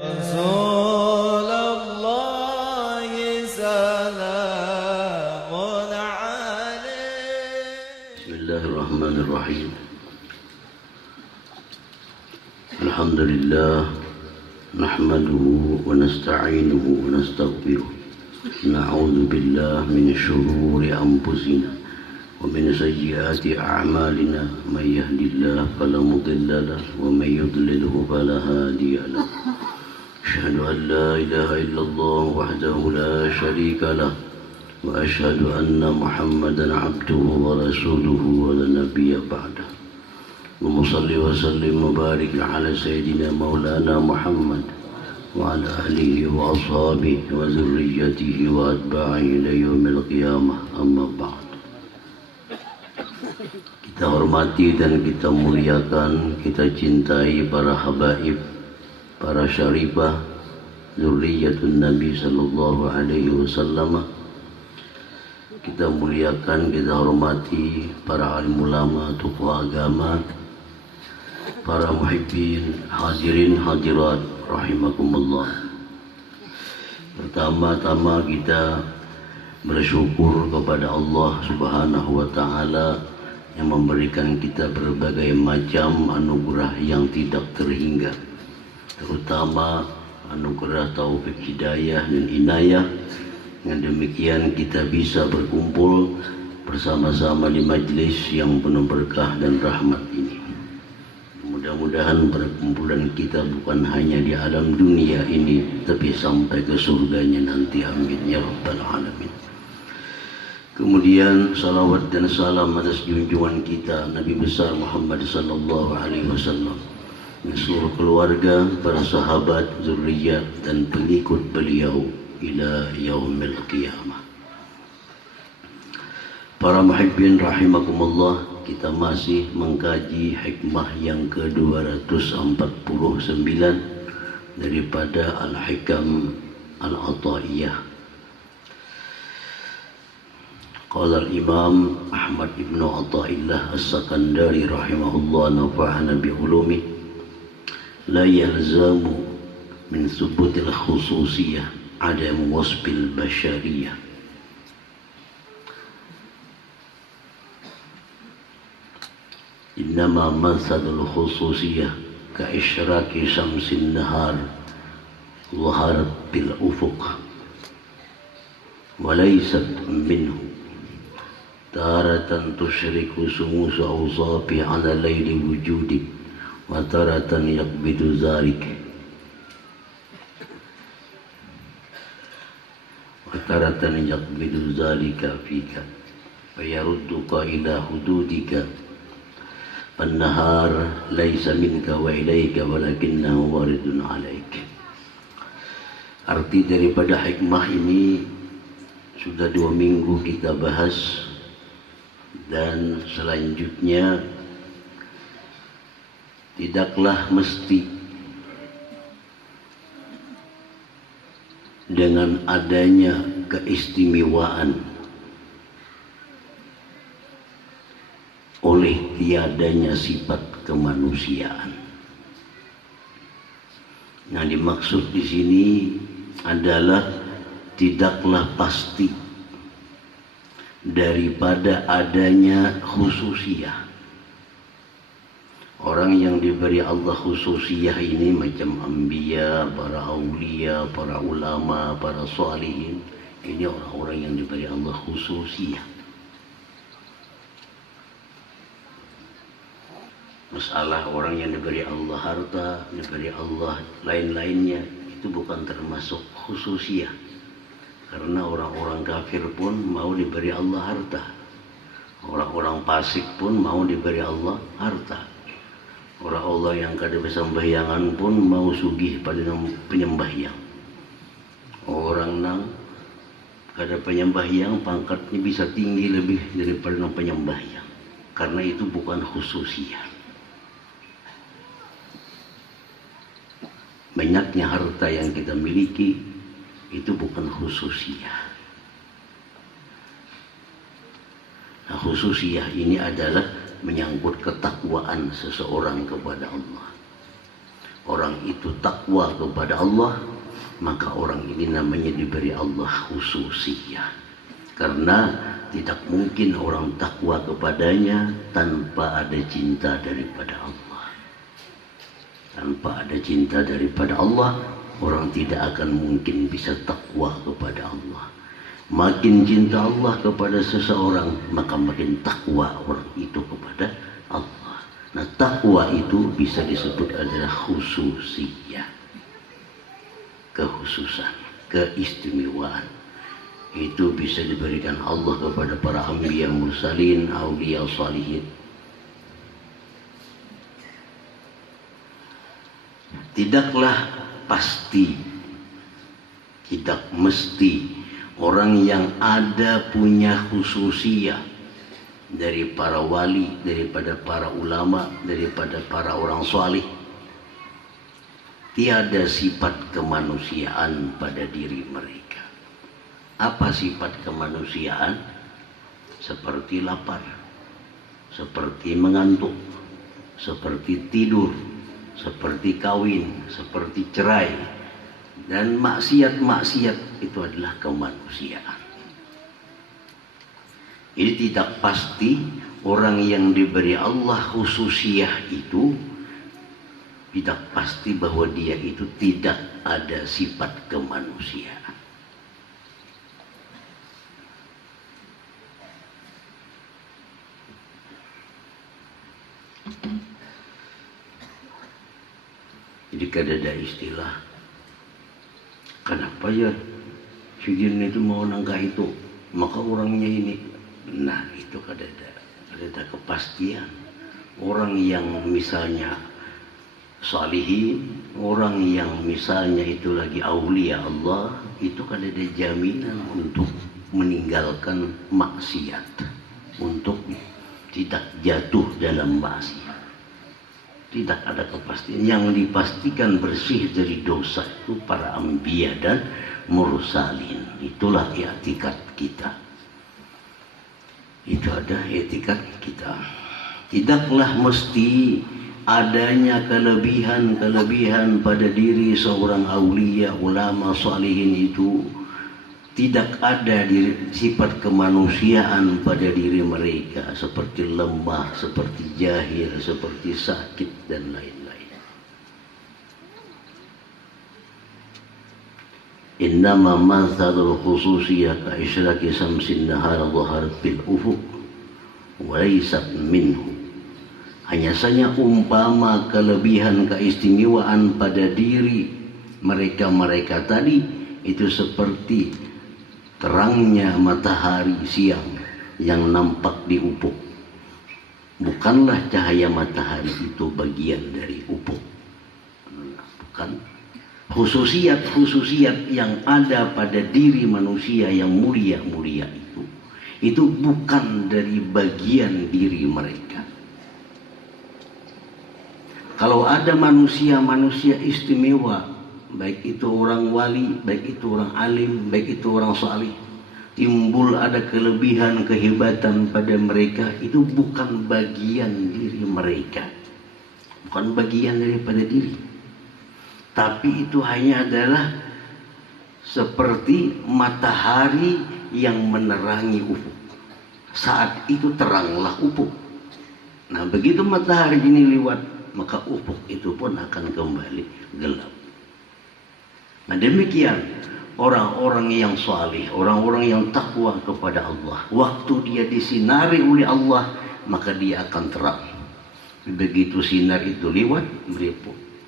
رسول الله سلام عليك. بسم الله الرحمن الرحيم. الحمد لله نحمده ونستعينه ونستغفره، نعوذ بالله من شرور أنفسنا ومن سيئات أعمالنا، من يهد الله فلا مضل له ومن يضلله فلا هادي له. أشهد أن لا إله إلا الله وحده لا شريك له، وأشهد أن محمدا عبده ورسوله ولا نبي بعده. اللهم صل وسلم وبارك على سيدنا مولانا محمد وعلى آله وأصحابه وذريته وأتباعه إلى يوم القيامة. أما بعد. Kita hormati dan kita muliakan, kita cintai para habaib, para syarifah, zurriyatun Nabi sallallahu alaihi wasallam. Kita muliakan, kita hormati para alim ulama, tokoh agama, para muhibbin, hadirin hadirat rahimakumullah. Pertama-tama kita bersyukur kepada Allah Subhanahu wa taala yang memberikan kita berbagai macam anugerah yang tidak terhingga, terutama anugerah taufik hidayah dan inayah. Dengan demikian kita bisa berkumpul bersama-sama di majlis yang penuh berkah dan rahmat ini. Mudah-mudahan perkumpulan kita bukan hanya di alam dunia ini, tapi sampai ke surganya nanti. Amin ya rabbal alamin. Kemudian salawat dan salam atas junjungan kita Nabi besar Muhammad sallallahu alaihi wasallam, seluruh keluarga, para sahabat, zuriyat dan pengikut beliau ila yaumil qiyamah. Para muhibbin rahimakumullah, kita masih mengkaji hikmah yang ke-249 daripada Al-Hikam Al-Ata'iyah. Qala al-Imam Ahmad ibn Ata'illah As-Sakandari rahimahullah nafa'ana bi'ulumi, la yalzamu min thubutil khususiyah adam wasbil bashariyah. Innama mathalul khususiyah ka isyraki syamsin nahar zaharat bil ufuq wa laysat minhu. Taratan tusyriku sumusu awsafi ala layli wujudik, wa taratan yakbidu zalik, wa taratan yakbidu zalika fika wa yarudduka ila hududika. An-nahar laysa minka wa ilayka walakinnahu waridun alaik. Arti daripada hikmah ini sudah 2 minggu kita bahas, dan selanjutnya tidaklah mesti dengan adanya keistimewaan oleh tiadanya sifat kemanusiaan. Yang dimaksud di sini adalah tidaklah pasti daripada adanya khususiyah. Orang yang diberi Allah khususiyah ini macam anbiya, para aulia, para ulama, para sholihin. Ini orang-orang yang diberi Allah khususiyah. Masalah orang yang diberi Allah harta, diberi Allah lain-lainnya, itu bukan termasuk khususiyah. Karena orang-orang kafir pun mau diberi Allah harta. Orang-orang fasik pun mau diberi Allah harta. Orang-orang yang kada bersembayangan pun mau sugih pada penyembahyang. Orang nang kada penyembahyang pangkatnya bisa tinggi lebih daripada nang penyembahyang. Karena itu bukan khususiyah. Banyaknya harta yang kita miliki itu bukan khususiyah. Nah, khususiyah ini adalah menyangkut ketakwaan seseorang kepada Allah. orang itu takwa kepada Allah, maka orang ini namanya diberi Allah khususiyah. Karena tidak mungkin orang takwa kepadanya tanpa ada cinta daripada Allah. Tanpa ada cinta daripada Allah, orang tidak akan mungkin bisa takwa kepada Allah. Makin cinta Allah kepada seseorang, maka makin takwa orang itu kepada Allah. Nah, takwa itu bisa disebut adalah khususiyah, kekhususan, keistimewaan. Itu bisa diberikan Allah kepada para anbiya mursalin, auliya salihin. Tidaklah pasti, tidak mesti orang yang ada punya khususiyah dari para wali, daripada para ulama, daripada para orang salih. Tiada sifat kemanusiaan pada diri mereka. Apa sifat kemanusiaan? Seperti lapar, seperti mengantuk, seperti tidur, seperti kawin, seperti cerai, dan maksiat-maksiat itu adalah kemanusiaan. Jadi tidak pasti orang yang diberi Allah khususiyah itu, tidak pasti bahwa dia itu tidak ada sifat kemanusiaan. Jadi ada istilah, kenapa ya si jin itu mau nangkah itu, maka orangnya ini. Nah, itu ada kepastian. Orang yang misalnya salihin, orang yang misalnya itu lagi aulia Allah, itu kan ada jaminan untuk meninggalkan maksiat, untuk tidak jatuh dalam maksiat. Tidak ada kepastian. Yang dipastikan bersih dari dosa itu para anbiya dan mursalin. Itulah etikat kita. Itu ada etikat kita. Tidaklah mesti adanya kelebihan-kelebihan pada diri seorang aulia, ulama, salihin itu. Tidak ada sifat kemanusiaan pada diri mereka, seperti lemah, seperti jahil, seperti sakit, dan lain-lain. Innama mathalul khususiyah ka isyraki samsin nahar dhaharat bil ufuq wa laysat minhu. Hanya saja umpama kelebihan keistimewaan pada diri mereka-mereka tadi itu seperti terangnya matahari siang yang nampak di ufuk. Bukanlah cahaya matahari itu bagian dari ufuk. Bukan. Khususiat-khususiat yang ada pada diri manusia yang mulia-mulia itu bukan dari bagian diri mereka. Kalau ada manusia-manusia istimewa, baik itu orang wali, baik itu orang alim, baik itu orang salih, timbul ada kelebihan, kehebatan pada mereka, itu bukan bagian diri mereka, bukan bagian daripada diri, tapi itu hanya adalah seperti matahari yang menerangi ufuk. Saat itu teranglah ufuk. Nah, begitu matahari ini lewat, maka ufuk itu pun akan kembali gelap. Nah, demikian orang-orang yang salih, orang-orang yang takwa kepada Allah, waktu dia disinari oleh Allah, maka dia akan terang. Begitu sinar itu lewat,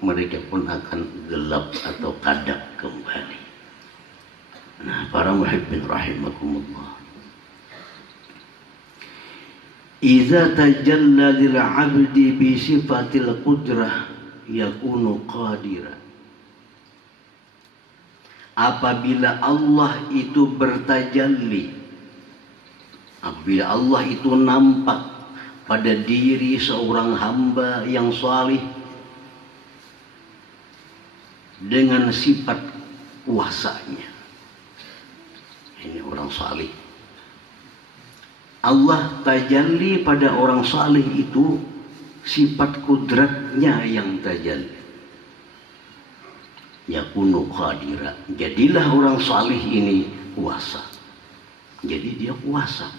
mereka pun akan gelap atau kadap kembali. Nah, para muhibbin rahimakumullah, idza tajalla lil 'abdi bi sifatil qudrah yakunu qadiran. Apabila Allah itu bertajalli, apabila Allah itu nampak pada diri seorang hamba yang salih dengan sifat kuasanya, ini orang salih, Allah tajalli pada orang salih itu sifat kudratnya yang tajalli. yakunu qadira. Jadilah orang salih ini kuasa. Jadi dia kuasa.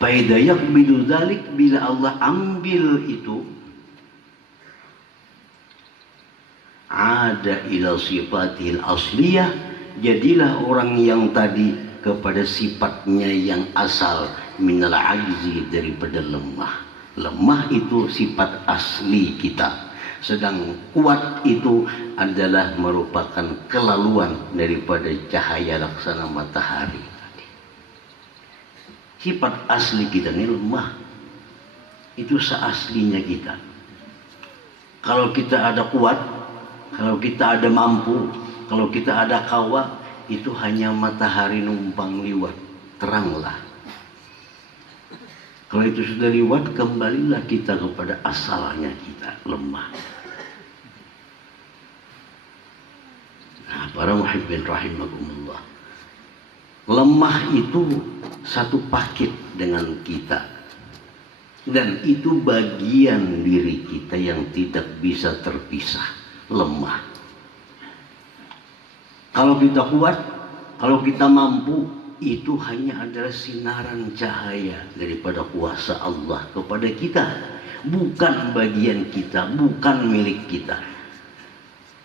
Faida yaqbidu dzalik, bila Allah ambil itu, ada ila sifatihil asliyah, jadilah orang yang tadi kepada sifatnya yang asal, minal ajzi, daripada lemah. Lemah itu sifat asli kita, sedang kuat itu adalah merupakan kelaluan daripada cahaya laksana matahari. Sifat asli kita ini lemah, itu seaslinya kita. Kalau kita ada kuat, kalau kita ada mampu, kalau kita ada kawa, itu hanya matahari numpang liwat, teranglah. Kalau itu sudah liwat, kembalilah kita kepada asalnya kita, lemah. Nah, para muhibbin rahimakumullah, lemah itu satu paket dengan kita, dan itu bagian diri kita yang tidak bisa terpisah. Lemah. Kalau kita kuat, kalau kita mampu, itu hanya adalah sinaran cahaya daripada kuasa Allah kepada kita, bukan bagian kita, bukan milik kita.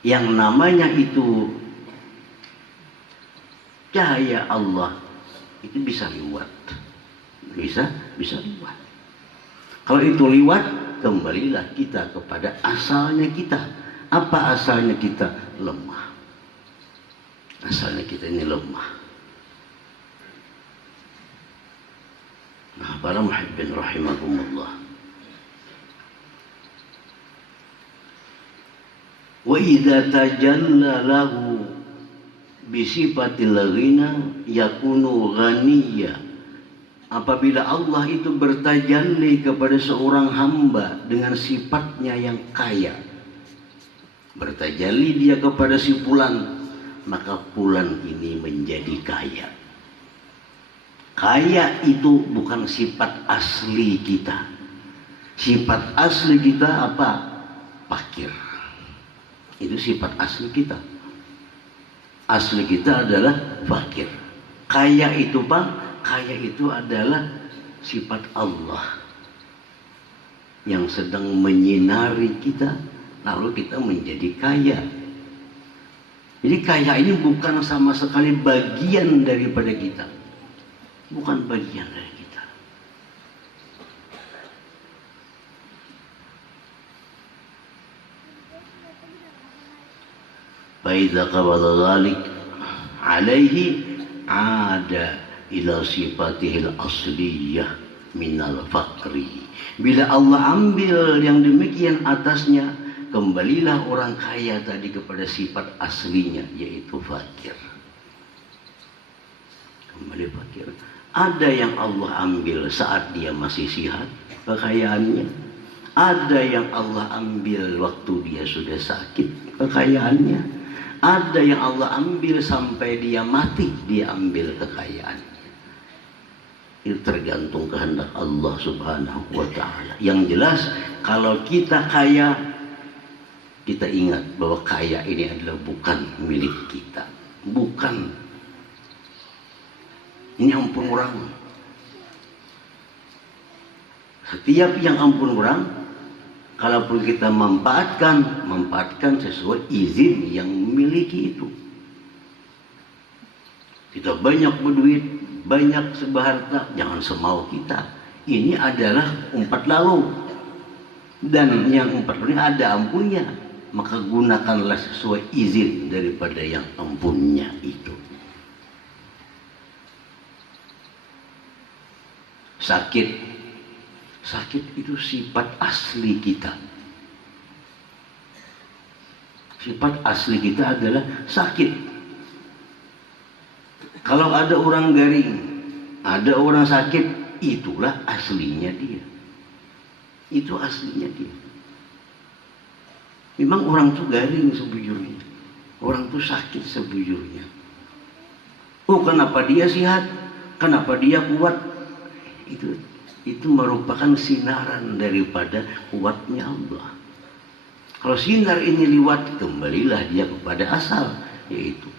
Yang namanya itu cahaya Allah itu bisa liwat, bisa liwat. Kalau itu liwat, kembalilah kita kepada asalnya kita. Apa asalnya kita? Lemah. Asalnya kita ini lemah. Nah, para muhibbin rahimakumullah, wa idza tajalla lahu bisifatil ghina yakunu ghaniyya. Apabila Allah itu bertajalli kepada seorang hamba dengan sifatnya yang kaya, bertajalli dia kepada si fulan, maka fulan ini menjadi kaya. Kaya itu bukan sifat asli kita. Sifat asli kita apa? Fakir. Itu sifat asli kita. Asli kita adalah fakir. Kaya itu Pak, kaya itu adalah sifat Allah yang sedang menyinari kita, lalu kita menjadi kaya. Jadi kaya ini bukan sama sekali bagian daripada kita, bukan bagian dari kita. Faidza qabala dzalik alaihi ada ila sifatihil asliyah minal faqri. Bila Allah ambil yang demikian atasnya, kembalilah orang kaya tadi kepada sifat aslinya, yaitu fakir. Kembali fakir. Ada yang Allah ambil saat dia masih sehat, kekayaannya. Ada yang Allah ambil waktu dia sudah sakit, kekayaannya. Ada yang Allah ambil sampai dia mati, dia ambil kekayaannya. Itu tergantung kehendak Allah subhanahu wa ta'ala. Yang jelas, kalau kita kaya, kita ingat bahwa kaya ini adalah bukan milik kita. Bukan. Ini ampun orang. Setiap yang ampun orang, kalaupun kita manfaatkan sesuai izin yang memiliki itu. Kita banyak berduit, banyak sebaharta, jangan semau kita. Ini adalah umpat lalu. Dan yang umpat lalu ini ada ampunnya. Maka gunakanlah sesuai izin daripada yang ampunnya itu. Sakit itu sifat asli kita. Sifat asli kita adalah sakit. Kalau ada orang garing, ada orang sakit, itulah aslinya dia. Itu aslinya dia. Memang orang itu garing sebujurnya. Orang itu sakit sebujurnya. Oh, kenapa dia sehat? Kenapa dia kuat? itu merupakan sinaran daripada kuatnya Allah. Kalau sinar ini liwat, kembalilah dia kepada asal, yaitu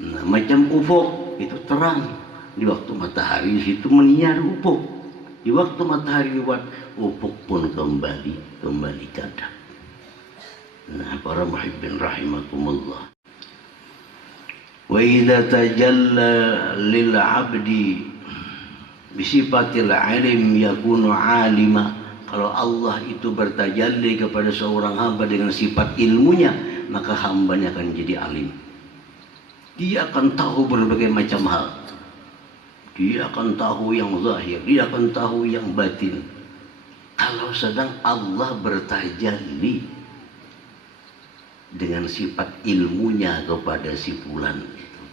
nah, macam ufuk itu terang di waktu matahari situ menyinari ufuk. Di waktu matahari liwat, ufuk pun kembali kadang. Nah, para muhibbin rahimakumullah. Wa idza tajalla lil 'abdi bisifatil 'alim yakunu 'alima. Kalau Allah itu bertajalli kepada seorang hamba dengan sifat ilmunya, maka hambanya akan jadi alim. Dia akan tahu berbagai macam hal. Dia akan tahu yang zahir, dia akan tahu yang batin. Kalau sedang Allah bertajalli dengan sifat ilmunya kepada si fulan itu.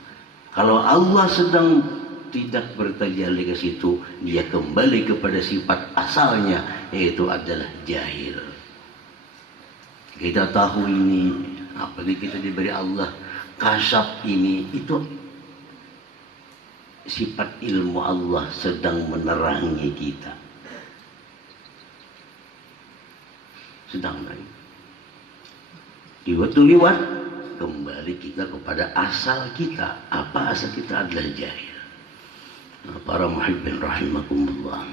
Kalau Allah sedang tidak bertajalli ke situ, dia kembali kepada sifat asalnya, yaitu adalah jahil. Kita tahu ini, apalagi kita diberi Allah kasab ini, itu sifat ilmu Allah sedang menerangi kita. Sedang naik. Di waktu liwat, kembali kita kepada asal kita. Apa asal kita? Adalah jahil. Nah, para muhibbin rahimakumullah,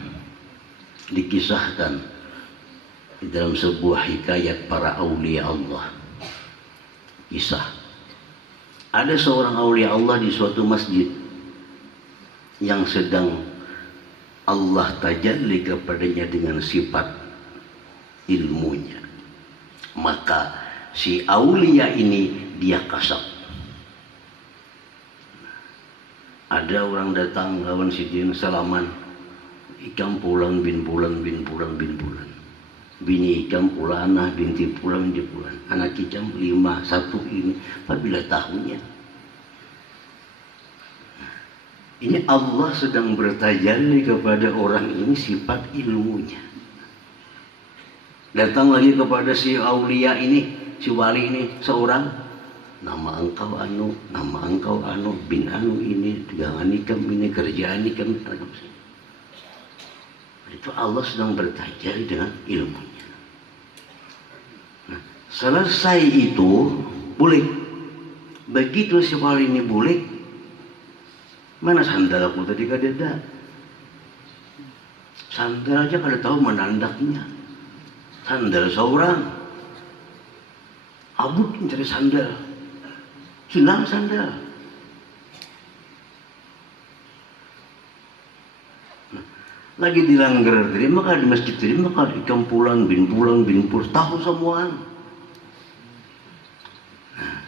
dikisahkan di dalam sebuah hikayat para aulia Allah. Kisah ada seorang aulia Allah di suatu masjid yang sedang Allah tajalli kepadanya dengan sifat ilmunya. Maka si aulia ini dia kasab. Ada orang datang lawan sidin salaman, ikam pulang bin pulang bin pulang bin pulang, bini ikam pulanah binti pulang binti pulang, anak ikam 5 1 ini. Apabila tahunya ini Allah sedang bertajalli kepada orang ini sifat ilmunya. Datang lagi kepada si aulia ini, si wali ini seorang, nama engkau anu, bin anu ini, tegangan ikam ini, kerjaan ikam. Itu Allah sedang bertajalli dengan ilmunya. Nah, selesai itu boleh. Begitu si wali ini boleh, mana sandal aku tadi kadeda? Sandal aja kada tahu menandaknya. Sandal seorang, abut mencari sandal, hilang sandal. Nah, lagi dilanggar tadi, maka di masjid tadi, maka ikam pulang bin tahu semua. Nah,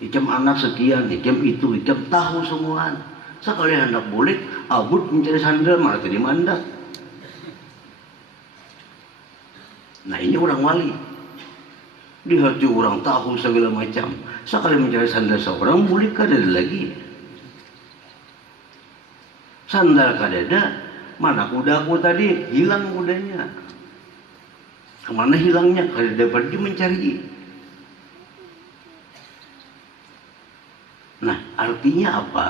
ikam anak sekian, ikam itu, ikam tahu semua. Sekali hendak boleh, abut mencari sandal, malah tadi mandak. Nah, ini orang wali. Di hati orang tahu segala macam. Sekali mencari sandal seorang, boleh kadada lagi. Sandal kadada, mana kudaku tadi? Hilang kudanya. Kemana hilangnya? Kadada pergi mencari. Nah, artinya apa?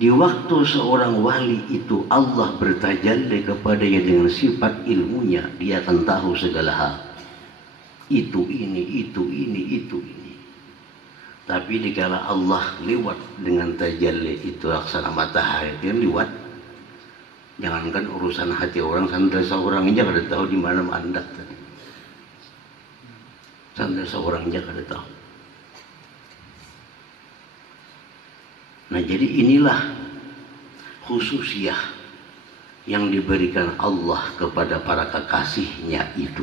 Di waktu seorang wali itu Allah bertajalli kepadanya dengan sifat ilmunya, dia akan tahu segala hal. Itu ini. Tapi dikala Allah lewat dengan tajalli itu laksana matahari, dia lewat. Jangankan urusan hati orang, sandal seorang aja kada tahu di mana mandak tadi. Sandal seorang aja kada tahu. Nah, jadi inilah khususiyah yang diberikan Allah kepada para kekasihnya itu.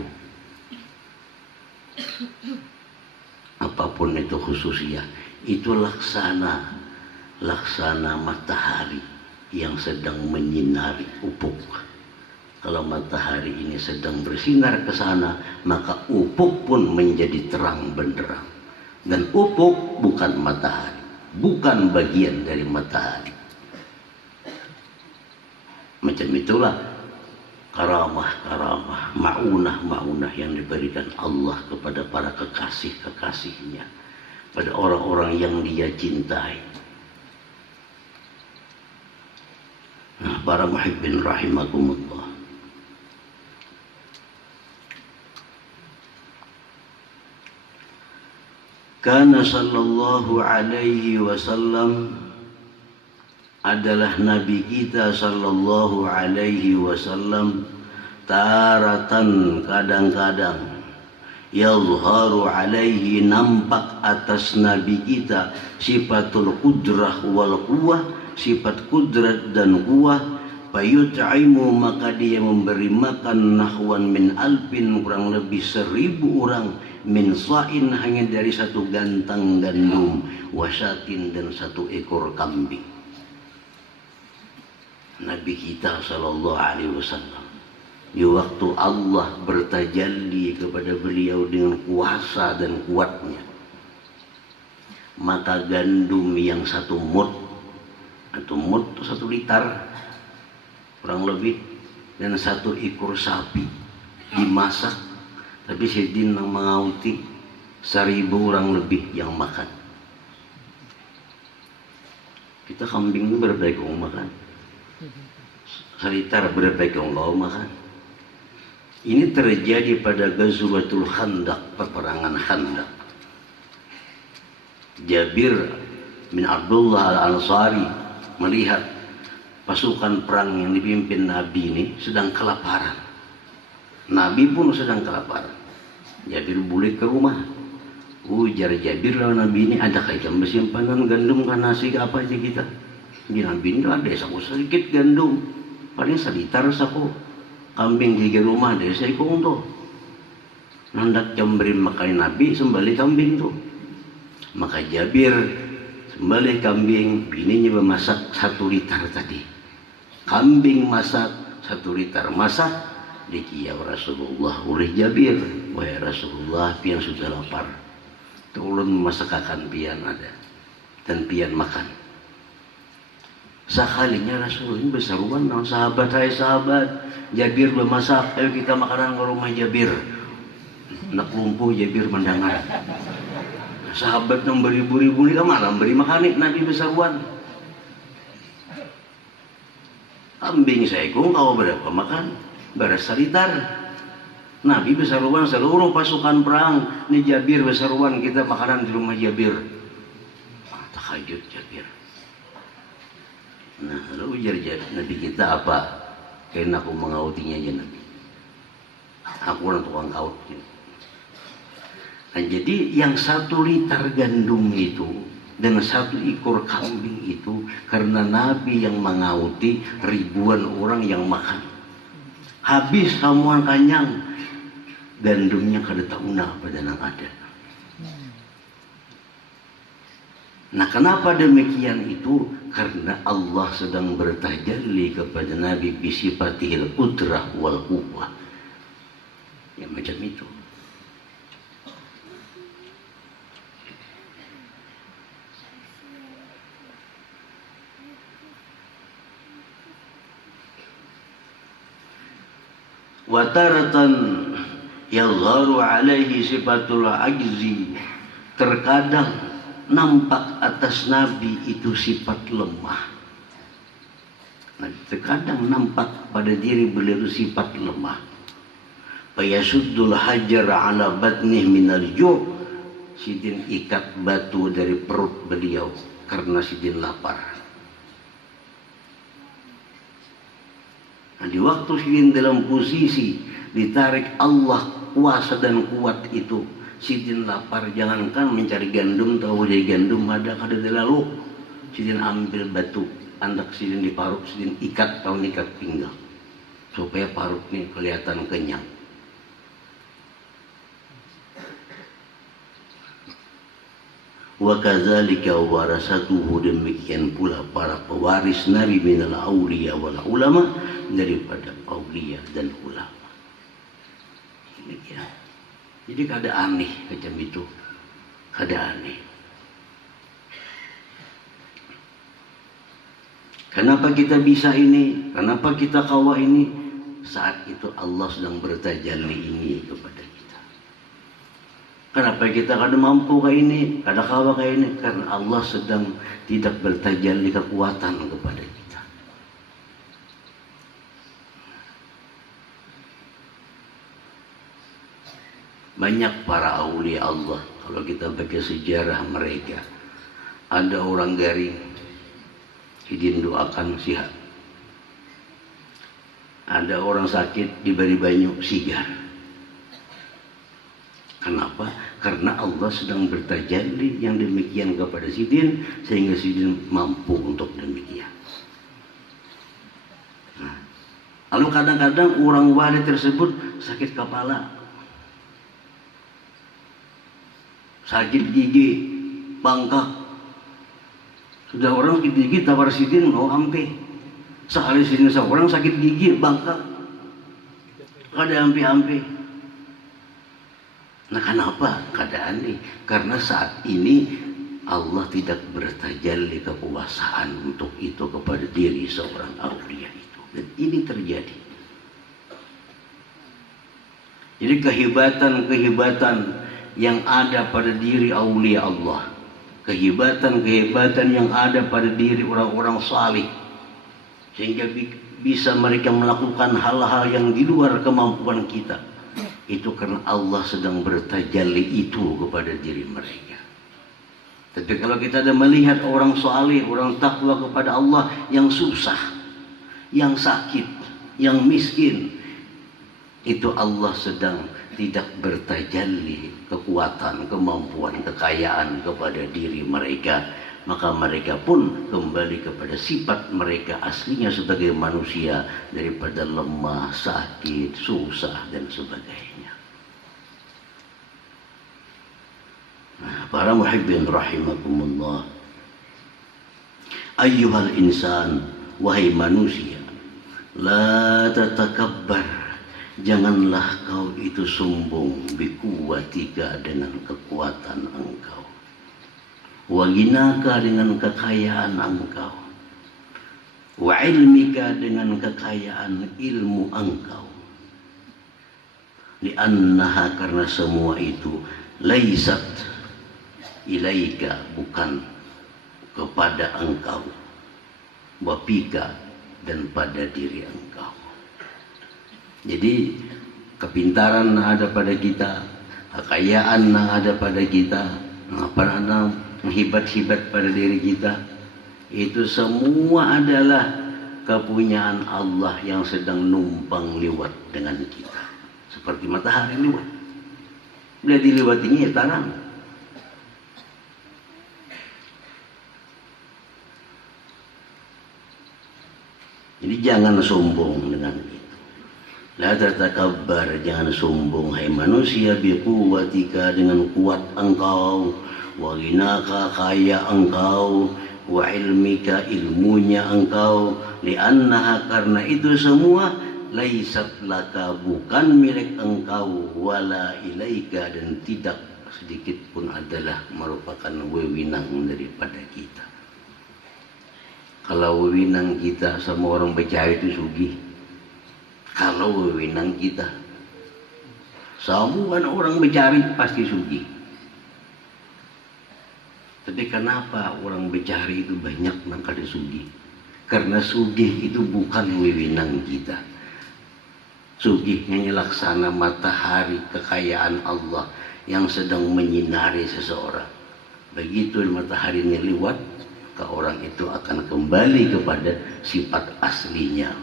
Apapun itu khususiyah, itu laksana matahari yang sedang menyinari ufuk. Kalau matahari ini sedang bersinar ke sana, maka ufuk pun menjadi terang benderang. Dan ufuk bukan matahari, bukan bagian dari matahari. Macam itulah karamah, ma'unah yang diberikan Allah kepada para kekasih-kekasihnya, pada orang-orang yang dia cintai. Nah, para muhibbin rahimakumullah. Kana sallallahu alaihi wasallam, adalah Nabi kita sallallahu alaihi wasallam, taratan, kadang-kadang, yadhharu alaihi, nampak atas Nabi kita sifatul qudrah wal quwwah, sifat kudrat dan quwwah. Fayut'imu, maka dia memberi makan nahwan min alfin, kurang lebih 1000 orang, min sa'in, hanya dari satu gantang gandum, wasyatin, dan satu ekor kambing. Nabi kita sallallahu alaihi wasallam, di waktu Allah bertajalli kepada beliau dengan kuasa dan kuatnya, maka gandum yang 1 mud, atau mud 1 liter kurang lebih, dan 1 ekor sapi dimasak, tapi Sayyidina mengauti 1000 orang lebih yang makan. Kita kambing itu berapa ekor makan? 1 liter berapa ekor makan? Ini terjadi pada Ghazwatul Khandaq, peperangan Khandaq. Jabir bin Abdullah al-Ansari melihat pasukan perang yang dipimpin Nabi ini sedang kelaparan. Nabi pun sedang kelaparan. Jabir balik ke rumah. Ujar Jabir lawan Nabi ini, ada kaitan bersimpanan gandum kan nasi apa aja kita? Di Nabi ini ada saku sedikit gandum, paling 1 liter saku. Kambing di rumah ada seekor tuh. Nandak jambri makan Nabi sembelih kambing tuh. Maka Jabir sembelih kambing, bininya memasak 1 liter tadi. Kambing masak 1 liter, masak dikiau Rasulullah oleh Jabir. Wahai Rasulullah, pian sudah lapar, tolong masakakan pian ada, dan pian makan. Sekalinya Rasulullah ini berseruan dengan sahabat, hai sahabat, Jabir bermasak, ayo kita makanan ke rumah Jabir. Nak lumpuh Jabir mendengar. Sahabat yang beribu-ribu ini kemana beri makanik Nabi berseruan. Kambing seekor kau berapa makan? Beras 1 liter. Nabi berseruan seluruh pasukan perang. Ini Jabir berseruan, kita makanan di rumah Jabir. Tahajud Jabir. Nah, lalu ujar Nabi kita apa? Karena aku mengautinya aja Nabi. Aku orang tukang kaut. Nah, jadi yang 1 liter gandum itu dan 1 ekor kambing itu karena Nabi yang mengauti, ribuan orang yang makan. Habis samuan kanyang, gandumnya kada tauna pada nang ada. Nah, kenapa demikian itu? Karena Allah sedang bertajalli kepada Nabi bisifatihil qudrah wal quwwah. Ya macam itu. Wataratan yadharu alaihi sifatul ajzi, terkadang nampak atas Nabi itu sifat lemah. Nah, terkadang nampak pada diri beliau itu sifat lemah. Fayasuddul hajar ala batnih minal ju', sidin ikat batu dari perut beliau karena sidin lapar. Nah, di waktu sidin dalam posisi ditarik Allah kuasa dan kuat itu, sidin lapar, jangankan mencari gandum, tahu dari gandum ada kada lalu, sidin ambil batu, andak sidin diparut, sidin ikat, tahu ikat pinggang supaya parutnya kelihatan kenyang. Wa kadzalika warasatuhu, demikian pula para pewaris Nabi minal auliya wal ulama, daripada aulia dan ulama. Demikian. Jadi kada aneh macam itu, kada aneh. Kenapa kita bisa ini? Kenapa kita kawa ini? Saat itu Allah sedang bertajalli ini kepada kita. Kenapa kita kada mampu kayak ini, kada kawa kayak ini? Karena Allah sedang tidak bertajalli kekuatan kepada kita. Banyak para aulia Allah, kalau kita baca sejarah mereka, ada orang garing, Hidin doakan sihat. Ada orang sakit diberi banyu sigar. Kenapa? Karena Allah sedang bertajalli yang demikian kepada Sidin, sehingga Sidin mampu untuk demikian. Nah, lalu kadang-kadang orang wali tersebut sakit kepala, sakit gigi, bangkak. Sudah orang sakit gigi tawar Sidin mau ampe. Sekali Sidin seorang sakit gigi, bangkak, kada ampe-ampe. Nah, kenapa keadaan ini? Karena saat ini Allah tidak bertajalli kekuasaan untuk itu kepada diri seorang aulia itu. Dan ini terjadi. Jadi kehebatan-kehebatan yang ada pada diri aulia Allah, kehebatan-kehebatan yang ada pada diri orang-orang salih, sehingga bisa mereka melakukan hal-hal yang di luar kemampuan kita, itu karena Allah sedang bertajalli itu kepada diri mereka. Tapi kalau kita ada melihat orang salih, orang takwa kepada Allah yang susah, yang sakit, yang miskin, itu Allah sedang tidak bertajalli kekuatan, kemampuan, kekayaan kepada diri mereka. Maka mereka pun kembali kepada sifat mereka aslinya sebagai manusia, daripada lemah, sakit, susah, dan sebagainya. Nah, para muhibbin rahimakumullah, ayyuhal insan, wahai manusia, la tatakabbar, janganlah kau itu sombong, bikuwatika, dengan kekuatan engkau, waginaka, dengan kekayaan engkau, wa ilmika, dengan kekayaan ilmu engkau. Li'annaha, karena semua itu, laisat ilaika, bukan kepada engkau, wapika, dan pada diri engkau. Jadi kepintaran ada pada kita, kekayaan ada pada kita, hibat-hibat pada diri kita, itu semua adalah kepunyaan Allah yang sedang numpang lewat dengan kita, seperti matahari lewat. Bila dilewatinya ya tarang. Jadi jangan sombong dengan itu. La tatakabbar, jangan sombong hai manusia, biquwatika, dengan kuat engkau, wa ghinaka, kaya engkau, wa ilmika, ilmunya engkau. Li'annaha, karena itu semua, laisat laka, bukan milik engkau, wala ilaika, dan tidak sedikit pun adalah merupakan wewenang daripada kita. Kalau wewenang kita sama orang bercari itu sugih. Kalau wewenang kita semua orang bercari pasti sugih. Tapi kenapa orang bercari itu banyak nang kada sugih? Karena sugih itu bukan wewenang kita. Sugih hanya laksana matahari kekayaan Allah yang sedang menyinari seseorang. Begitu matahari ini lewat, ke orang itu akan kembali kepada sifat aslinya,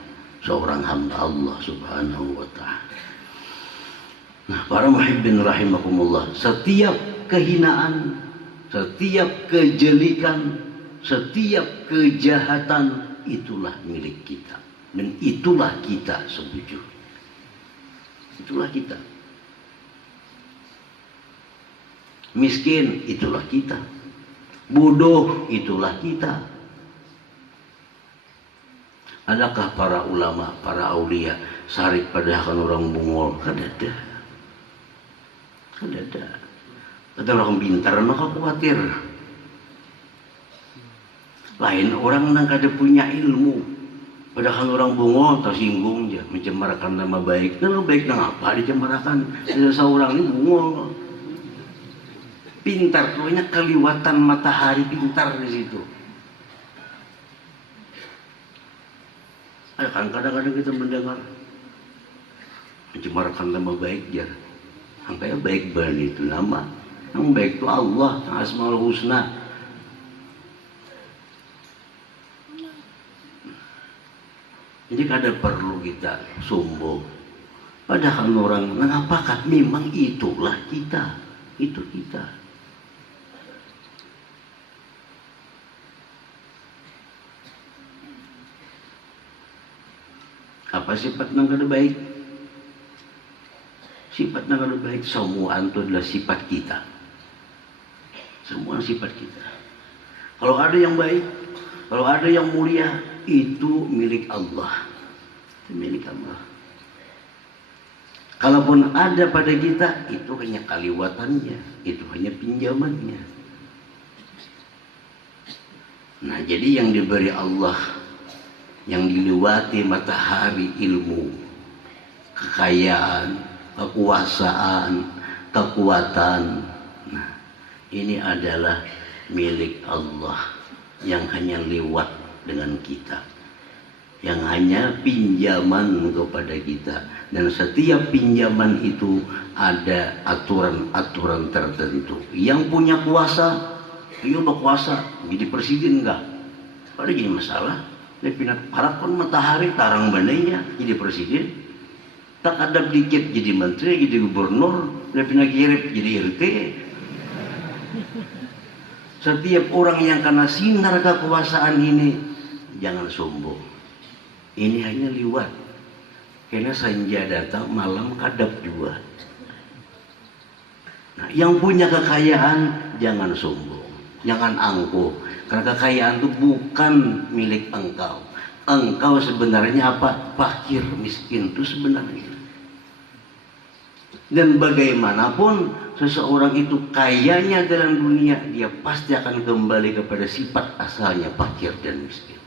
seorang hamba Allah subhanahu wa ta'ala. Nah, para muhibbin rahimakumullah, setiap kehinaan, setiap kejelikan, setiap kejahatan, itulah milik kita. Dan itulah kita sebujurnya. Itulah kita. Miskin, itulah kita. Bodoh, itulah kita. Adakah para ulama, para aulia sarik padahkan orang bungol? Kadada. Kadada. Kata orang pintar maka khawatir. Lain orang yang kada punya ilmu, padahal orang bungol tersinggung aja, mencemarkan nama baik. Nama baik nang apa dicemarakan? Seseorang ini bungol. Pintar, pokoknya keliwatan matahari pintar di situ. Ada kan kadang-kadang kita mendengar mencemarkan nama baik dia. Angkanya baik benar itu nama. Yang baik itu Allah, Asmaul Husna. Jadi kada perlu kita sombong. Padahal orang mengapakan memang itulah kita. Itu kita. Apa sifat yang kada baik? Sifat yang kada baik semua itu adalah sifat kita. Semua sifat kita. Kalau ada yang baik, kalau ada yang mulia, itu milik Allah. Itu milik Allah. Kalaupun ada pada kita, itu hanya kaliwatannya, itu hanya pinjamannya. Nah, jadi yang diberi Allah, yang dilewati matahari ilmu, kekayaan, kekuasaan, kekuatan. Nah, ini adalah milik Allah yang hanya lewat dengan kita, yang hanya pinjaman kepada kita. Dan setiap pinjaman itu ada aturan-aturan tertentu. Yang punya kuasa, dia berkuasa, jadi presiden enggak? Ada jadi masalah. Dia pindah parakon matahari, tarang bandainya jadi presiden. Tak ada dikit jadi menteri, jadi gubernur. Dia pindah kirip jadi RT. Setiap orang yang kena sinar kekuasaan ini, jangan sombong. Ini hanya liwat. Karena senja datang, malam kadap juga. Nah, yang punya kekayaan, jangan sombong. Jangan angkuh. Karena kekayaan itu bukan milik engkau. Engkau sebenarnya apa? Fakir, miskin itu sebenarnya. Dan bagaimanapun seseorang itu kayanya dalam dunia, dia pasti akan kembali kepada sifat asalnya fakir dan miskin.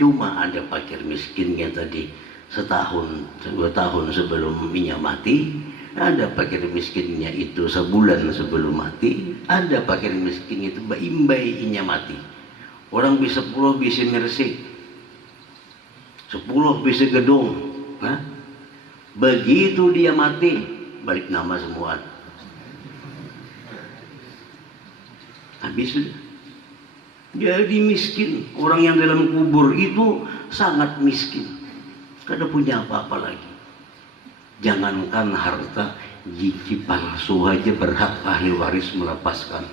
Cuma ada fakir miskinnya tadi setahun, 2 tahun sebelum minyak mati. Ada fakir miskinnya itu sebulan sebelum mati. Ada fakir miskin itu baimbai inya mati. Orang bisa 10 bisa mercy, 10 bisa gedung. Nah, begitu dia mati, balik nama semua. Habis sudah. Jadi miskin. Orang yang dalam kubur itu sangat miskin. Kada punya apa-apa lagi. Jangankan harta, gigi palsu aja berhak ahli waris melepaskan.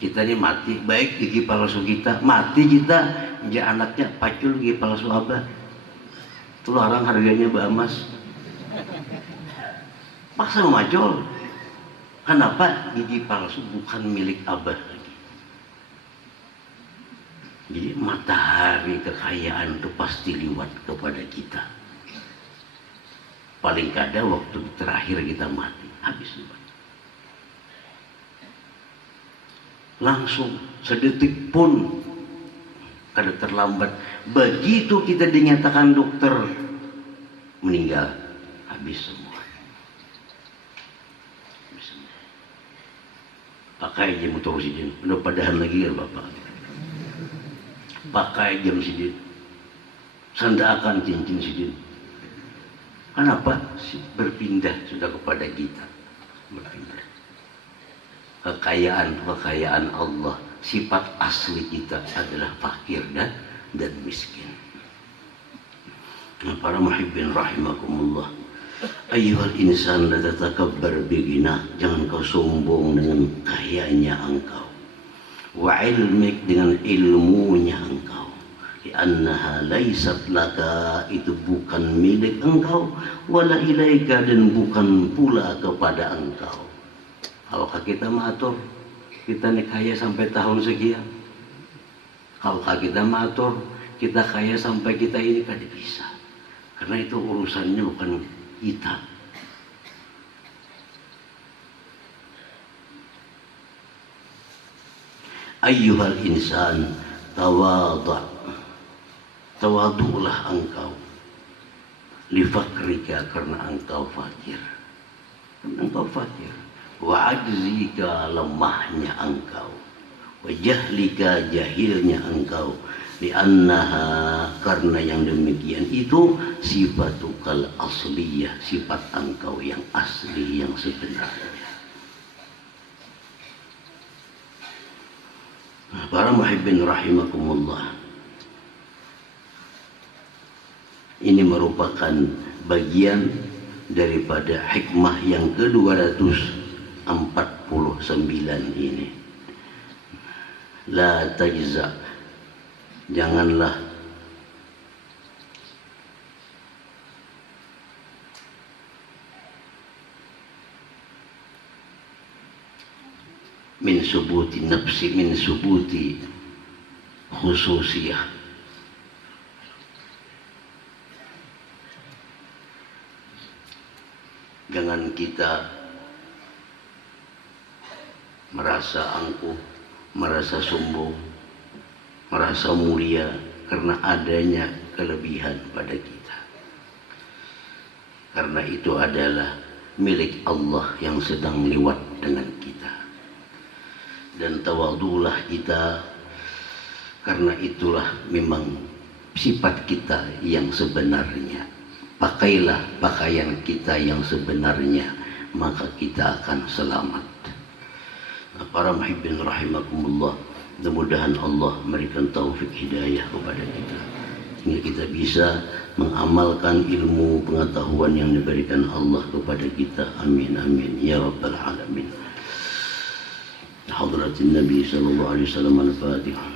Kita ini mati, baik gigi palsu kita, mati kita, ya anaknya pacul gigi palsu abah. Itu larang harganya emas. Paksa memacul. Kenapa? Gigi palsu bukan milik abah lagi. Jadi matahari kekayaan itu pasti liwat kepada kita. Paling kada waktu terakhir kita mati, habis liwat. Langsung sedetik pun kada terlambat. Begitu kita dinyatakan dokter meninggal, habis semua. Habis semua. Pakai aja motor sidin, udah padahan lagi ya bapak. Pakai jam sidin, sandakan cincin sidin. Kenapa? Berpindah sudah kepada kita. Berpindah. Kekayaan Allah. Sifat asli kita adalah fakir dan miskin. Nah, para muhibbin rahimakumullah. Ayyuhal insan la tatakabbar bighina. Jangan kau sombong dengan kayanya engkau. Wa ilmik, dengan ilmunya engkau. Li'annaha laysat laka, itu bukan milik engkau. Wala ilaika, dan bukan pula kepada engkau. Kalaukah kita matur, kita nih kaya sampai tahun sekian. Kalaukah kita matur, kita kaya sampai kita ini kada bisa. Karena itu urusannya bukan kita. Ayyuhal insan, tawadu'lah engkau. Lifakrika, karena engkau fakir. Karena engkau fakir. Wa ajzika, lemahnya engkau. Wa jahlika, jahilnya engkau. Li'annaha, karena yang demikian itu sifatukal asliyah, sifat engkau yang asli, yang sebenarnya. Para muhibbin rahimakumullah, ini merupakan bagian daripada hikmah yang ke-249 ini. La tajza, janganlah min subuti nafsi, min subuti khususiyah, jangan kita merasa angkuh, merasa sombong, merasa mulia karena adanya kelebihan pada kita. Karena itu adalah milik Allah yang sedang lewat dengan kita. Dan tawadhulah kita, karena itulah memang sifat kita yang sebenarnya. Pakailah pakaian kita yang sebenarnya, maka kita akan selamat. Para muhibbin rahimakumullah, mudah-mudahan Allah memberikan taufik hidayah kepada kita, sehingga kita bisa mengamalkan ilmu pengetahuan yang diberikan Allah kepada kita. Amin amin ya rabbal alamin. Hadratin Nabi sallallahu alaihi wasallam. Al-Fatihah.